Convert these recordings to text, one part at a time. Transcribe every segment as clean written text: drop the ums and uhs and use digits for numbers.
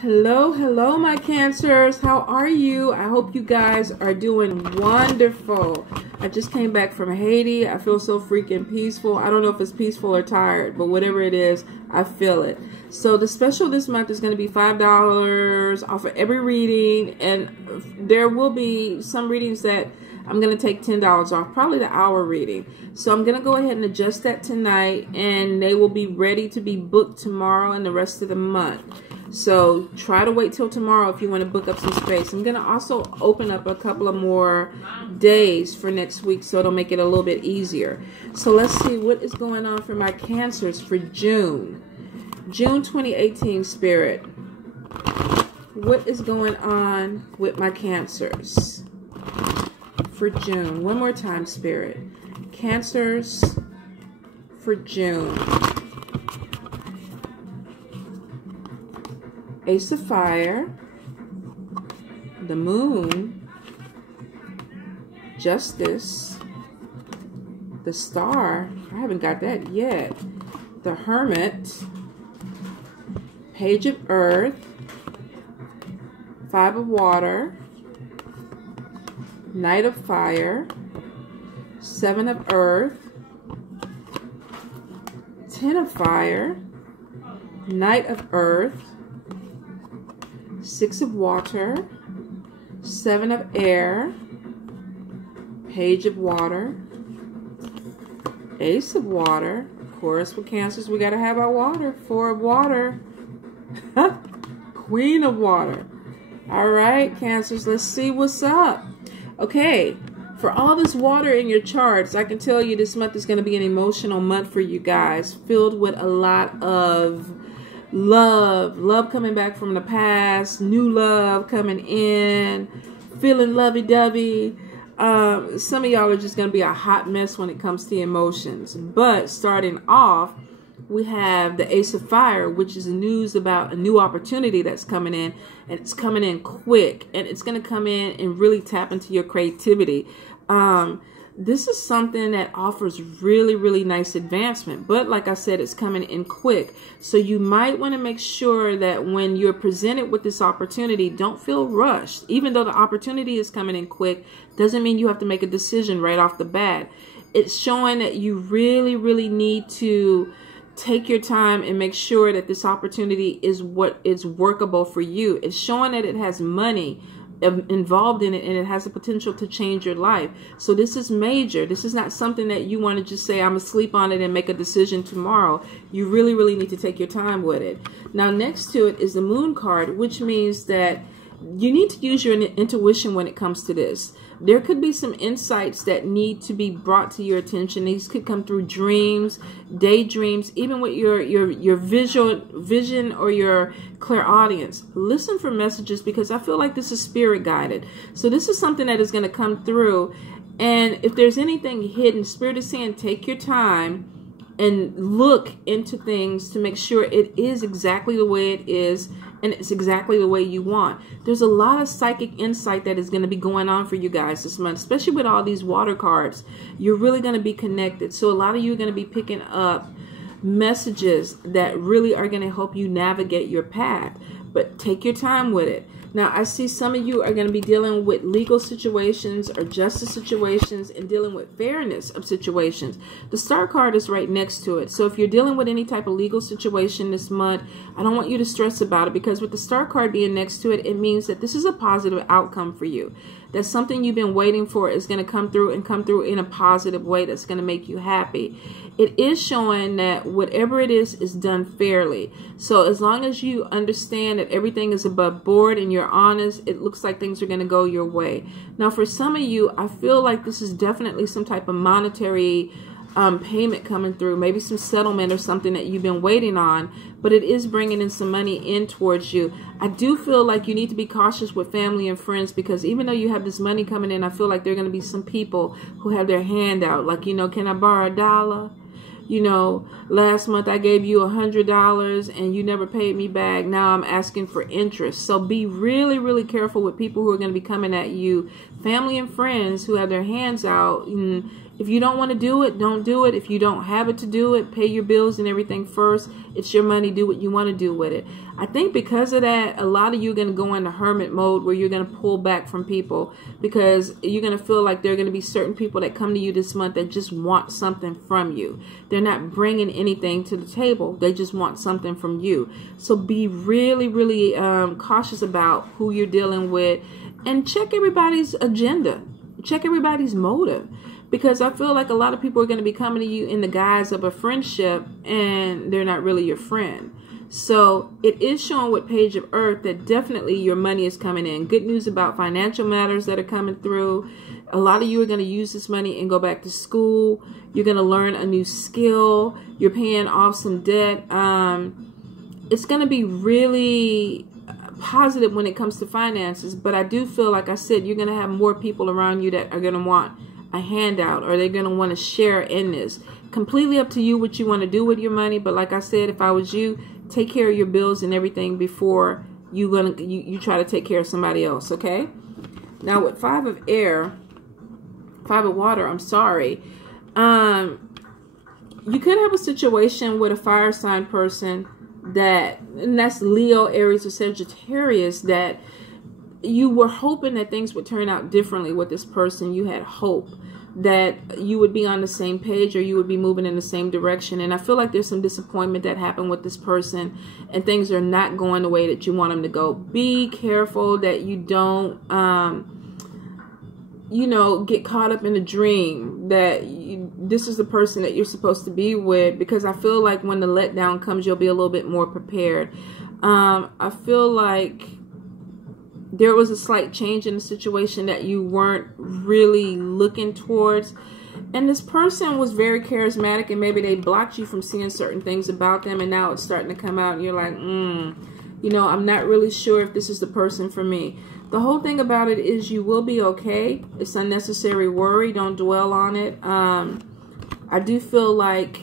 Hello, hello, my Cancers. How are you? I hope you guys are doing wonderful. I just came back from Haiti. I feel so freaking peaceful. I don't know if it's peaceful or tired, but whatever it is, I feel it. So the special this month is going to be $5 off of every reading, and there will be some readings that I'm going to take $10 off, probably the hour reading. So I'm going to go ahead and adjust that tonight, and they will be ready to be booked tomorrow and the rest of the month. So try to wait till tomorrow if you want to book up some space. I'm going to also open up a couple of more days for next week, so it'll make it a little bit easier. So let's see what is going on for my Cancers for June. June 2018, Spirit. What is going on with my Cancers for June? One more time, Spirit. Cancers for June. Ace of Fire, the Moon, Justice, the Star, I haven't got that yet, the Hermit, Page of Earth, Five of Water, Knight of Fire, Seven of Earth, Ten of Fire, Knight of Earth, Six of Water, Seven of Air, Page of Water, Ace of Water. Of course, with Cancers, we got to have our water. Four of Water. Queen of Water. All right, Cancers, let's see what's up. Okay, for all this water in your charts, I can tell you this month is going to be an emotional month for you guys, filled with a lot of love coming back from the past, new love coming in, feeling lovey-dovey. Some of y'all are just going to be a hot mess when it comes to emotions. But starting off, we have the Ace of Fire, which is news about a new opportunity that's coming in, and it's coming in quick, and it's going to come in and really tap into your creativity. This is something that offers really, really nice advancement. But like I said, it's coming in quick. So you might want to make sure that when you're presented with this opportunity, don't feel rushed. Even though the opportunity is coming in quick, doesn't mean you have to make a decision right off the bat. It's showing that you really, really need to take your time and make sure that this opportunity is what is workable for you. It's showing that it has money involved in it, and it has the potential to change your life. So this is major. This is not something that you want to just say, I'm asleep on it and make a decision tomorrow. You really, really need to take your time with it. Now, next to it is the Moon card, which means that you need to use your intuition when it comes to this. There could be some insights that need to be brought to your attention. These could come through dreams, daydreams, even with your vision or your clairaudience. Listen for messages, because I feel like this is spirit guided. So this is something that is going to come through. And if there's anything hidden, Spirit is saying take your time and look into things to make sure it is exactly the way it is, and it's exactly the way you want. There's a lot of psychic insight that is going to be going on for you guys this month, especially with all these water cards. You're really going to be connected. So a lot of you are going to be picking up messages that really are going to help you navigate your path. But take your time with it. Now, I see some of you are going to be dealing with legal situations or justice situations and dealing with fairness of situations. The Star card is right next to it. So if you're dealing with any type of legal situation this month, I don't want you to stress about it, because with the Star card being next to it, it means that this is a positive outcome for you. That something you've been waiting for is going to come through, and come through in a positive way that's going to make you happy. It is showing that whatever it is done fairly. So as long as you understand that everything is above board and you're honest, it looks like things are going to go your way. Now, for some of you, I feel like this is definitely some type of monetary payment coming through, maybe some settlement or something that you've been waiting on, but it is bringing in some money in towards you. I do feel like you need to be cautious with family and friends, because even though you have this money coming in, I feel like there are going to be some people who have their hand out, like, you know, can I borrow $1? You know, last month I gave you $100 and you never paid me back. Now I'm asking for interest. So be really, really careful with people who are going to be coming at you, family and friends who have their hands out If you don't want to do it, don't do it. If you don't have it to do it, pay your bills and everything first. It's your money. Do what you want to do with it. I think because of that, a lot of you are going to go into hermit mode where you're going to pull back from people because you're going to feel like there are going to be certain people that come to you this month that just want something from you. They're not bringing anything to the table. They just want something from you. So be really, really cautious about who you're dealing with and check everybody's agenda. Check everybody's motive. Because I feel like a lot of people are going to be coming to you in the guise of a friendship and they're not really your friend. So it is showing with Page of Earth that definitely your money is coming in. Good news about financial matters that are coming through. A lot of you are going to use this money and go back to school. You're going to learn a new skill. You're paying off some debt. It's going to be really positive when it comes to finances. But I do feel, like I said, you're going to have more people around you that are going to want a handout or they're going to want to share in this. Completely up to you what you want to do with your money. But like I said, if I was you, take care of your bills and everything before you try to take care of somebody else. Okay. Now with Five of Water, I'm sorry. You could have a situation with a fire sign person and that's Leo, Aries, or Sagittarius, that you were hoping that things would turn out differently with this person. You had hope that you would be on the same page or you would be moving in the same direction. And I feel like there's some disappointment that happened with this person and things are not going the way that you want them to go. Be careful that you don't, get caught up in a dream that this is the person that you're supposed to be with, because I feel like when the letdown comes, you'll be a little bit more prepared. I feel like there was a slight change in the situation that you weren't really looking towards. And this person was very charismatic and maybe they blocked you from seeing certain things about them. And now it's starting to come out and you're like, I'm not really sure if this is the person for me. The whole thing about it is you will be okay. It's unnecessary worry. Don't dwell on it. I do feel like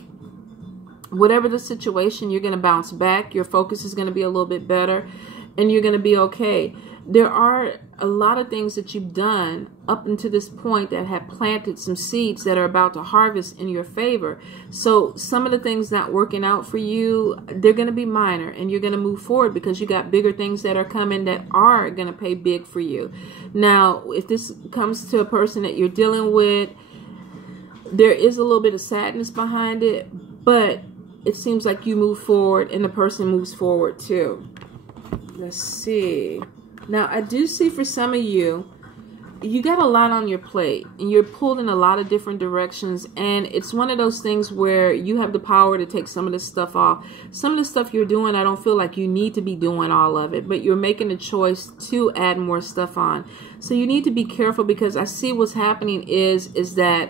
whatever the situation, you're going to bounce back. Your focus is going to be a little bit better and you're going to be okay. There are a lot of things that you've done up until this point that have planted some seeds that are about to harvest in your favor. So some of the things not working out for you, they're going to be minor and you're going to move forward because you got bigger things that are coming that are going to pay big for you. Now, if this comes to a person that you're dealing with, there is a little bit of sadness behind it, but it seems like you move forward and the person moves forward too. Let's see. Now, I do see for some of you, you got a lot on your plate and you're pulled in a lot of different directions. And it's one of those things where you have the power to take some of this stuff off. Some of the stuff you're doing, I don't feel like you need to be doing all of it, but you're making a choice to add more stuff on. So you need to be careful because I see what's happening is that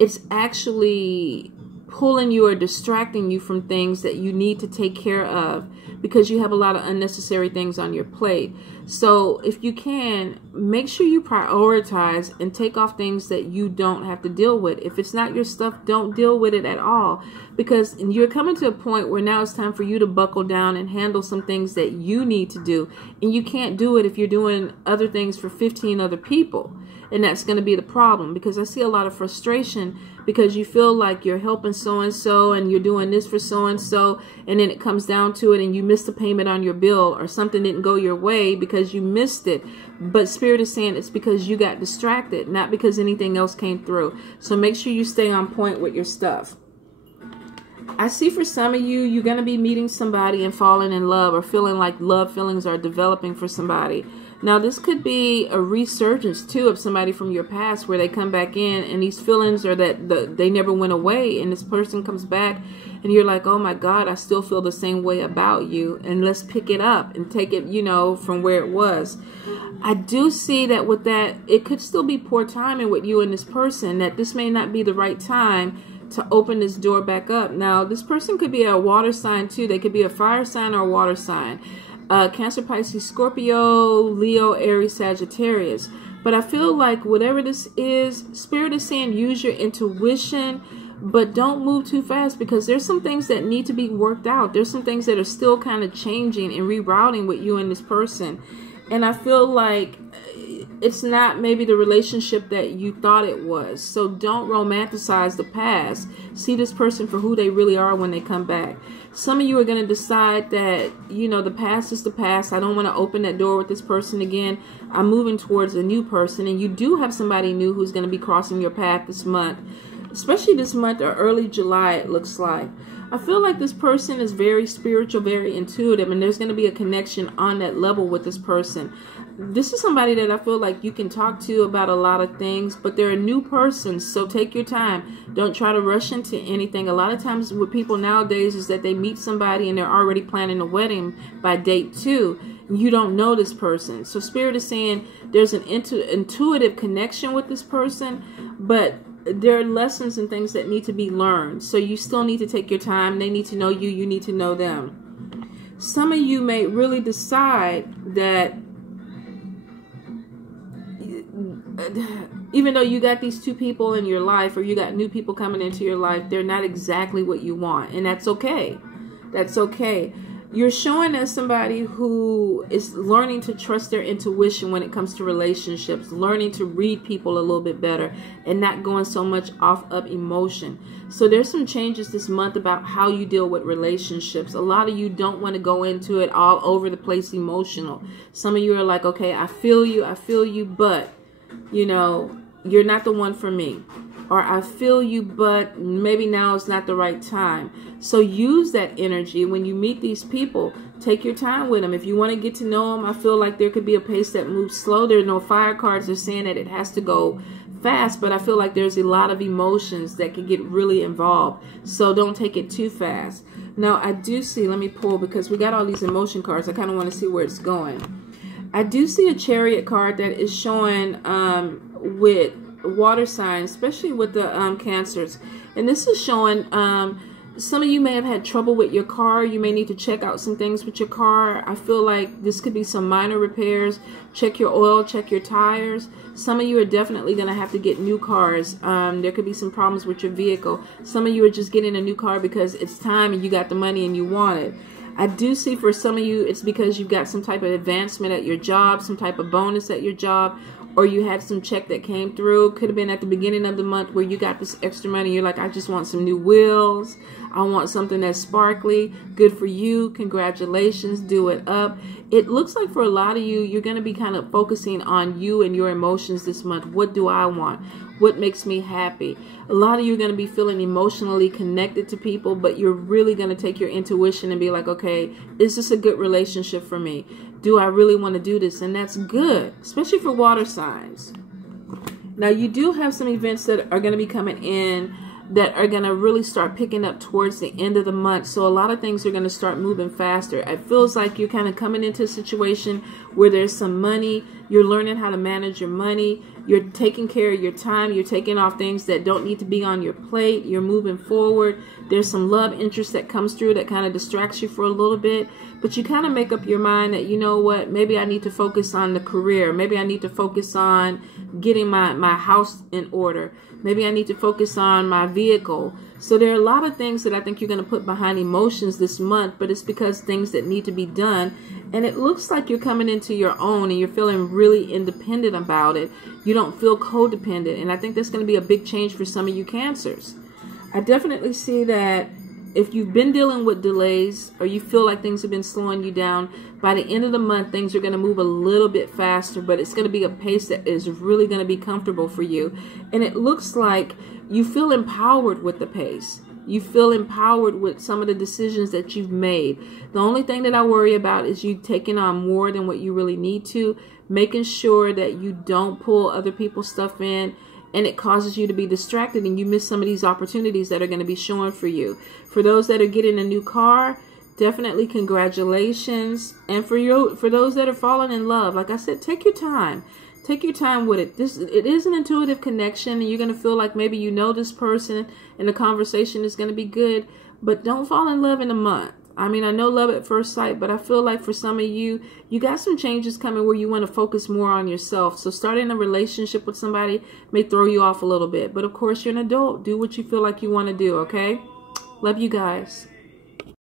it's actually pulling you or distracting you from things that you need to take care of because you have a lot of unnecessary things on your plate. So if you can, make sure you prioritize and take off things that you don't have to deal with. If it's not your stuff, don't deal with it at all, because you're coming to a point where now it's time for you to buckle down and handle some things that you need to do. And you can't do it if you're doing other things for 15 other people. And that's going to be the problem, because I see a lot of frustration because you feel like you're helping so-and-so and you're doing this for so-and-so, and then it comes down to it and you miss the payment on your bill or something didn't go your way because you missed it. But Spirit is saying it's because you got distracted, not because anything else came through. So make sure you stay on point with your stuff. I see for some of you, you're going to be meeting somebody and falling in love or feeling like love feelings are developing for somebody. Now, this could be a resurgence, too, of somebody from your past where they come back in and these feelings are that they never went away. And this person comes back and you're like, oh, my God, I still feel the same way about you. And let's pick it up and take it, from where it was. I do see that with that, it could still be poor timing with you and this person, that this may not be the right time to open this door back up. Now, this person could be a water sign, too. They could be a fire sign or a water sign. Cancer, Pisces, Scorpio, Leo, Aries, Sagittarius. But I feel like whatever this is, Spirit is saying use your intuition, but don't move too fast because there's some things that need to be worked out. There's some things that are still kind of changing and rerouting with you and this person. And I feel like it's not maybe the relationship that you thought it was. So don't romanticize the past. See this person for who they really are when they come back. Some of you are going to decide that, you know, the past is the past. I don't want to open that door with this person again. I'm moving towards a new person. And you do have somebody new who's going to be crossing your path this month, especially this month or early July, it looks like. I feel like this person is very spiritual, very intuitive, and there's going to be a connection on that level with this person. This is somebody that I feel like you can talk to about a lot of things, but they're a new person, so take your time. Don't try to rush into anything. A lot of times with people nowadays is that they meet somebody and they're already planning a wedding by date 2. You don't know this person. So Spirit is saying there's an intuitive connection with this person, but there are lessons and things that need to be learned. So you still need to take your time. They need to know you. You need to know them. Some of you may really decide that even though you got these 2 people in your life, or you got new people coming into your life, they're not exactly what you want. And that's okay. That's okay. You're showing as somebody who is learning to trust their intuition when it comes to relationships, learning to read people a little bit better and not going so much off of emotion. So there's some changes this month about how you deal with relationships. A lot of you don't want to go into it all over the place emotional. Some of you are like, okay, I feel you, but, you know, you're not the one for me. Or I feel you, but maybe now is not the right time. So use that energy when you meet these people. Take your time with them. If you want to get to know them, I feel like there could be a pace that moves slow. There are no fire cards. They're saying that it has to go fast, but I feel like there's a lot of emotions that can get really involved. So don't take it too fast. Now, I do see, let me pull because we got all these emotion cards. I kind of want to see where it's going. I do see a Chariot card that is showing with water signs, especially with the Cancers, and this is showing some of you may have had trouble with your car. You may need to check out some things with your car. I feel like this could be some minor repairs. Check your oil, check your tires. Some of you are definitely going to have to get new cars. There could be some problems with your vehicle. Some of you are just getting a new car because it's time and you got the money and you want it. I do see for some of you it's because you've got some type of advancement at your job, some type of bonus at your job, or you had some check that came through. Could have been at the beginning of the month where you got this extra money. You're like, I just want some new wheels. I want something that's sparkly. Good for you. Congratulations. Do it up. It looks like for a lot of you, you're going to be kind of focusing on you and your emotions this month. What do I want? What makes me happy? A lot of you are going to be feeling emotionally connected to people, but you're really going to take your intuition and be like, okay, is this a good relationship for me? Do I really want to do this? And that's good, especially for water signs. Now, you do have some events that are going to be coming in that are going to really start picking up towards the end of the month. So a lot of things are going to start moving faster. It feels like you're kind of coming into a situation where there's some money. You're learning how to manage your money. You're taking care of your time. You're taking off things that don't need to be on your plate. You're moving forward. There's some love interest that comes through that kind of distracts you for a little bit. But you kind of make up your mind that, you know what, maybe I need to focus on the career. Maybe I need to focus on getting my house in order. Maybe I need to focus on my vehicle. So there are a lot of things that I think you're going to put behind emotions this month, but it's because things that need to be done. And it looks like you're coming into your own and you're feeling really independent about it. You don't feel codependent. And I think that's going to be a big change for some of you Cancers. I definitely see that if you've been dealing with delays or you feel like things have been slowing you down, by the end of the month, things are going to move a little bit faster, but it's going to be a pace that is really going to be comfortable for you. And it looks like you feel empowered with the pace. You feel empowered with some of the decisions that you've made. The only thing that I worry about is you taking on more than what you really need to, making sure that you don't pull other people's stuff in, and it causes you to be distracted and you miss some of these opportunities that are going to be showing for you. For those that are getting a new car, definitely congratulations. And for those that are falling in love, like I said, take your time. Take your time with it. It is an intuitive connection, and you're going to feel like maybe you know this person and the conversation is going to be good, but don't fall in love in a month. I mean, I know love at first sight, but I feel like for some of you, you got some changes coming where you want to focus more on yourself. So starting a relationship with somebody may throw you off a little bit. But of course, you're an adult. Do what you feel like you want to do, okay? Love you guys.